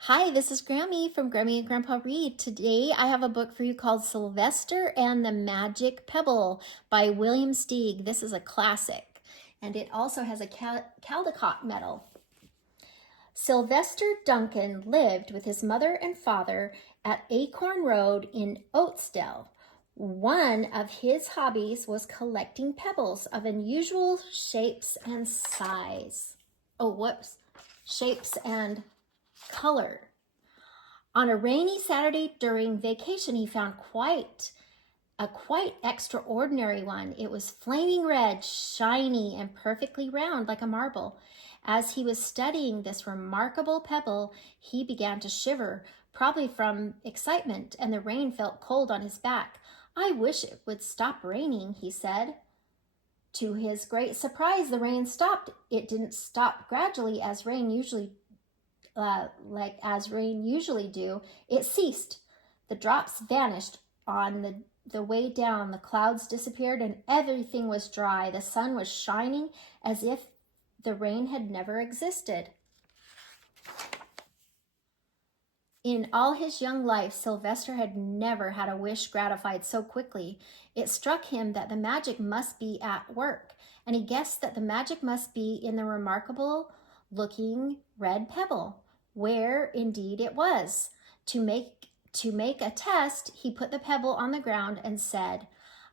Hi, this is Grammy from Grammy and Grandpa Read. Today I have a book for you called Sylvester and the Magic Pebble by William Steig. This is a classic, and it also has a Caldecott medal. Sylvester Duncan lived with his mother and father at Acorn Road in Oatesdale. One of his hobbies was collecting pebbles of unusual shapes and size. Shapes and color. On a rainy Saturday during vacation, he found a quite extraordinary one. It was flaming red, shiny, and perfectly round like a marble. As he was studying this remarkable pebble, he began to shiver, probably from excitement, and the rain felt cold on his back. "I wish it would stop raining," he said. To his great surprise, the rain stopped. It didn't stop gradually as rain usually do. It ceased. The drops vanished on the way down. The clouds disappeared and everything was dry. The sun was shining as if the rain had never existed. In all his young life, Sylvester had never had a wish gratified so quickly. It struck him that the magic must be at work, and he guessed that the magic must be in the remarkable-looking red pebble, where indeed it was. To make a test, he put the pebble on the ground and said,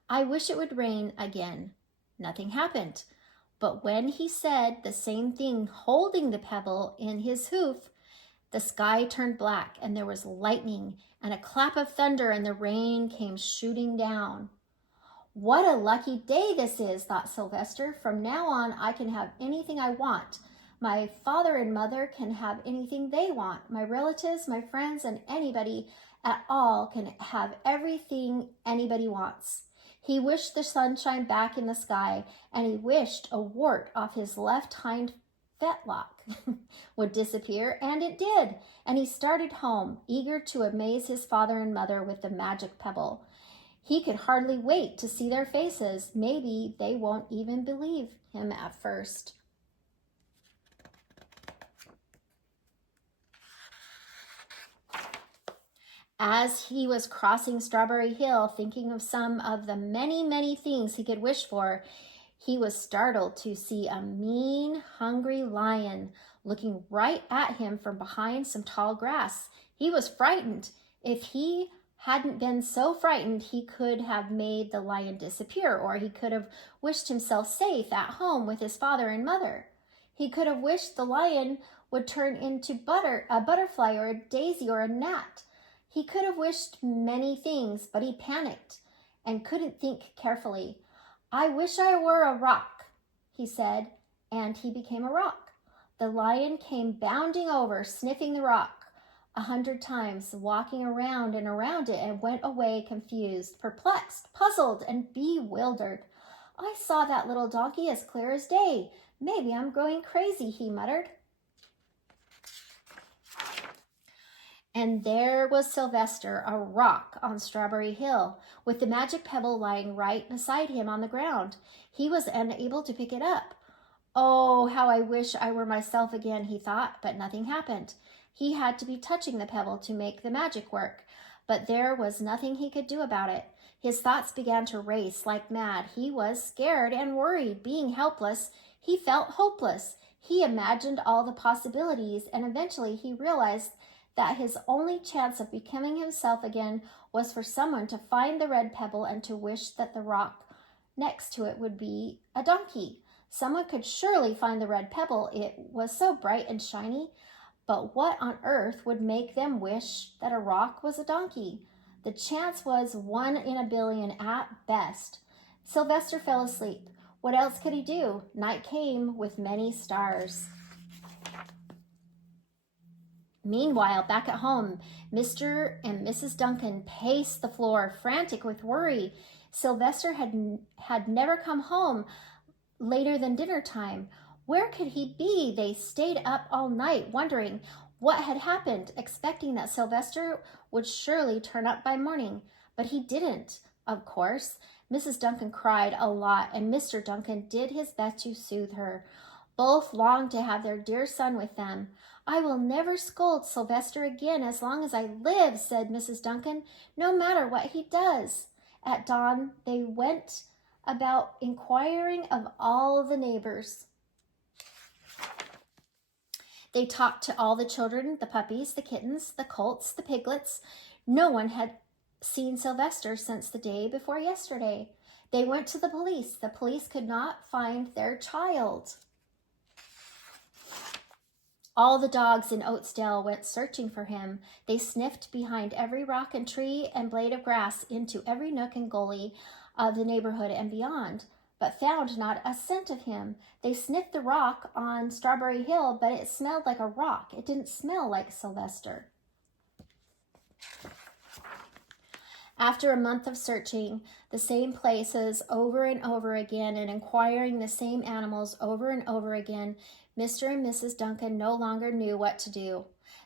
"I wish it would rain again." Nothing happened. But when he said the same thing holding the pebble in his hoof, the sky turned black and there was lightning and a clap of thunder and the rain came shooting down. "What a lucky day this is," thought Sylvester. "From now on, I can have anything I want. My father and mother can have anything they want. My relatives, my friends, and anybody at all can have everything anybody wants." He wished the sunshine back in the sky, and he wished a wart off his left hind fetlock would disappear, and it did. And he started home, eager to amaze his father and mother with the magic pebble. He could hardly wait to see their faces. Maybe they won't even believe him at first. As he was crossing Strawberry Hill, thinking of some of the many, many things he could wish for, he was startled to see a mean, hungry lion looking right at him from behind some tall grass. He was frightened. If he hadn't been so frightened, he could have made the lion disappear, or he could have wished himself safe at home with his father and mother. He could have wished the lion would turn into a butterfly or a daisy or a gnat. He could have wished many things, but he panicked and couldn't think carefully. "I wish I were a rock," he said, and he became a rock. The lion came bounding over, sniffing the rock 100 times, walking around and around it, and went away confused, perplexed, puzzled, and bewildered. "I saw that little donkey as clear as day. Maybe I'm going crazy," he muttered. And there was Sylvester, a rock on Strawberry Hill, with the magic pebble lying right beside him on the ground. He was unable to pick it up. "Oh, how I wish I were myself again," he thought, but nothing happened. He had to be touching the pebble to make the magic work, but there was nothing he could do about it. His thoughts began to race like mad. He was scared and worried. Being helpless, he felt hopeless. He imagined all the possibilities, and eventually he realized that his only chance of becoming himself again was for someone to find the red pebble and to wish that the rock next to it would be a donkey. Someone could surely find the red pebble. It was so bright and shiny. But what on earth would make them wish that a rock was a donkey? The chance was 1 in a billion at best. Sylvester fell asleep. What else could he do? Night came with many stars. Meanwhile, back at home, Mr. and Mrs. Duncan paced the floor, frantic with worry. Sylvester had never come home later than dinner time. Where could he be? They stayed up all night, wondering what had happened, expecting that Sylvester would surely turn up by morning. But he didn't, of course. Mrs. Duncan cried a lot, and Mr. Duncan did his best to soothe her. Both longed to have their dear son with them. "I will never scold Sylvester again as long as I live," said Mrs. Duncan, "no matter what he does." At dawn, they went about inquiring of all the neighbors. They talked to all the children, the puppies, the kittens, the colts, the piglets. No one had seen Sylvester since the day before yesterday. They went to the police. The police could not find their child. All the dogs in Oatsdale went searching for him. They sniffed behind every rock and tree and blade of grass, into every nook and gully of the neighborhood and beyond, but found not a scent of him. They sniffed the rock on Strawberry Hill, but it smelled like a rock. It didn't smell like Sylvester. After a month of searching the same places over and over again and inquiring the same animals over and over again, Mr. and Mrs. Duncan no longer knew what to do.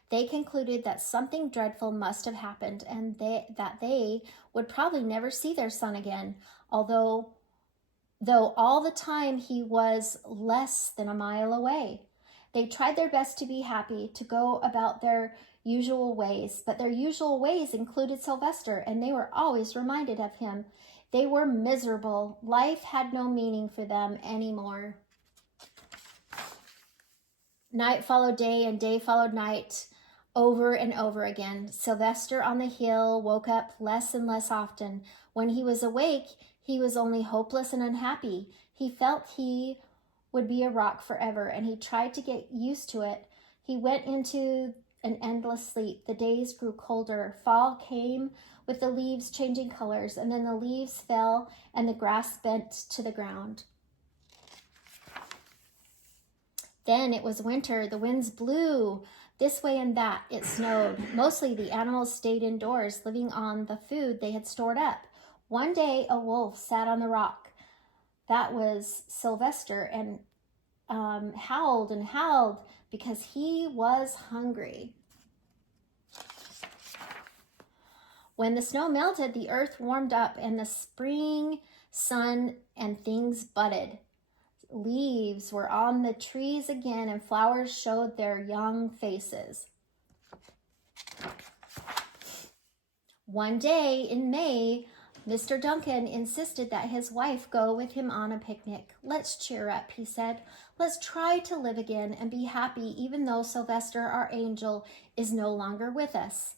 They concluded that something dreadful must have happened and that they would probably never see their son again, though all the time he was less than a mile away. They tried their best to be happy, to go about their usual ways, but their usual ways included Sylvester, and they were always reminded of him. They were miserable. Life had no meaning for them anymore. Night followed day, and day followed night, over and over again. Sylvester on the hill woke up less and less often. When he was awake, he was only hopeless and unhappy. He felt he would be a rock forever, and he tried to get used to it. He went into an endless sleep. The days grew colder. Fall came with the leaves changing colors, and then the leaves fell and the grass bent to the ground. Then it was winter. The winds blew this way and that. It snowed. Mostly the animals stayed indoors, living on the food they had stored up. One day a wolf sat on the rock. That was Sylvester, and howled and howled because he was hungry. When the snow melted, the earth warmed up, and the spring sun and things budded. Leaves were on the trees again, and flowers showed their young faces. One day in May, Mr. Duncan insisted that his wife go with him on a picnic. "Let's cheer up," he said. "Let's try to live again and be happy, even though Sylvester, our angel, is no longer with us."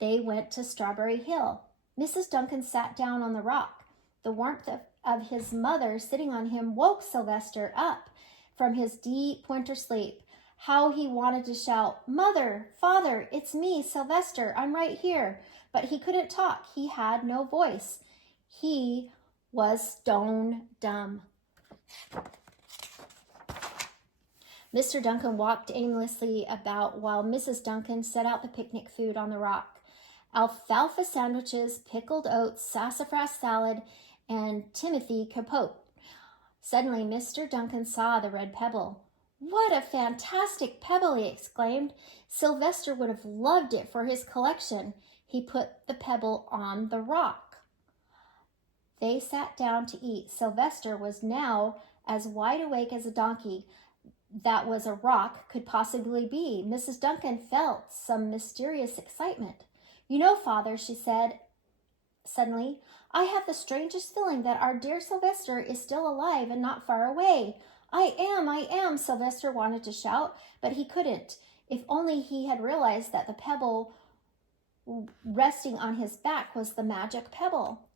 They went to Strawberry Hill. Mrs. Duncan sat down on the rock. The warmth of his mother sitting on him woke Sylvester up from his deep winter sleep. How he wanted to shout, "Mother, Father, it's me, Sylvester, I'm right here." But he couldn't talk. He had no voice. He was stone dumb. Mr. Duncan walked aimlessly about while Mrs. Duncan set out the picnic food on the rock. Alfalfa sandwiches, pickled oats, sassafras salad, and Timothy capote. Suddenly, Mr. Duncan saw the red pebble. "What a fantastic pebble!" he exclaimed. "Sylvester would have loved it for his collection." He put the pebble on the rock. They sat down to eat. Sylvester was now as wide awake as a donkey that was a rock could possibly be. Mrs. Duncan felt some mysterious excitement. "You know, Father," she said suddenly, "I have the strangest feeling that our dear Sylvester is still alive and not far away." I am, Sylvester wanted to shout, but he couldn't. If only he had realized that the pebble resting on his back was the magic pebble.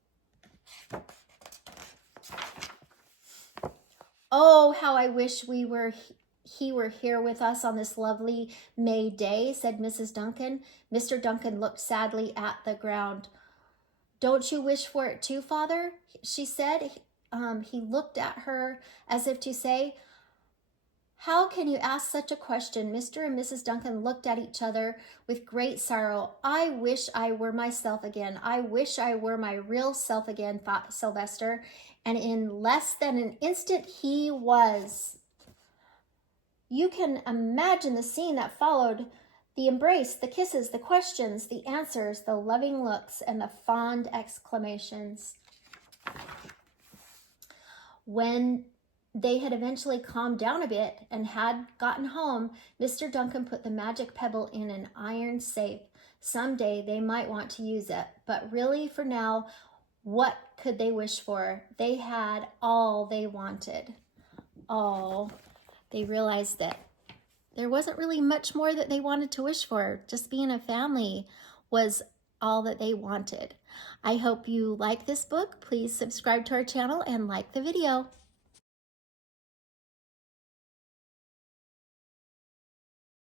"Oh, how I wish he were here with us on this lovely May day," said Mrs. Duncan. Mr. Duncan looked sadly at the ground. "Don't you wish for it too, Father?" she said. He looked at her as if to say, "How can you ask such a question?" Mr. and Mrs. Duncan looked at each other with great sorrow. "I wish I were myself again. I wish I were my real self again," thought Sylvester, and in less than an instant he was. You can imagine the scene that followed: the embrace, the kisses, the questions, the answers, the loving looks, and the fond exclamations. When they had eventually calmed down a bit and had gotten home, Mr. Duncan put the magic pebble in an iron safe. Someday they might want to use it, but really for now, what could they wish for? They had all they wanted. Oh, they realized that there wasn't really much more that they wanted to wish for. Just being a family was all that they wanted. I hope you like this book. Please subscribe to our channel and like the video.